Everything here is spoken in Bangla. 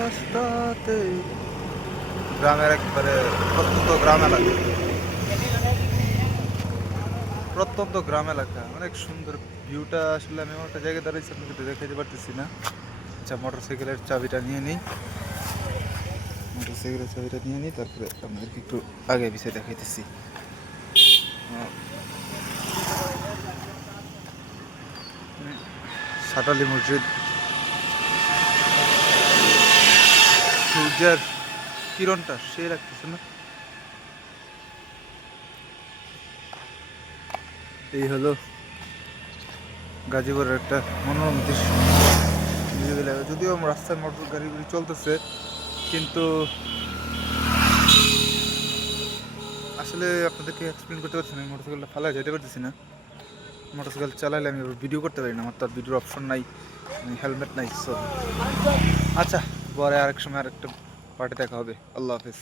রাস্তাতে গ্রামের একবারে প্রত্যন্ত গ্রাম এলাকা, প্রত্যন্ত গ্রাম এলাকা, অনেক সুন্দর ভিউটা। আসলে আমি এমন একটা জায়গায় দাঁড়িয়েছি আপনাকে দেখাতে পারতেছি না। আচ্ছা, মোটরসাইকেলের চাবিটা নিয়ে নিই, মোটরসাইকেলের চাবিটা নিয়ে নিই, তারপরে আপনাদেরকে একটু আগে পিছিয়ে দেখাইতেছি। সাটালি মসজিদ, সূর্যের কিরণটা সেই লাগতেছে না? এই হলো গাজীপুরের একটা মনোরম দৃশ্য। যদিও রাস্তায় মোটর গাড়িগুলি চলতেছে, কিন্তু আসলে আপনাদেরকে এক্সপ্লেন করতে পারছি না। আমি মোটরসাইকেলটা ফালায় যেতে পারতেছি না। মোটরসাইকেল চালাইলে আমি ভিডিও করতে পারি না, আমার তো আর ভিডিওর অপশন নাই, হেলমেট নাই। সো আচ্ছা, পরে আরেক সময় আরেকটা পার্টি দেখা হবে। আল্লাহ হাফিজ।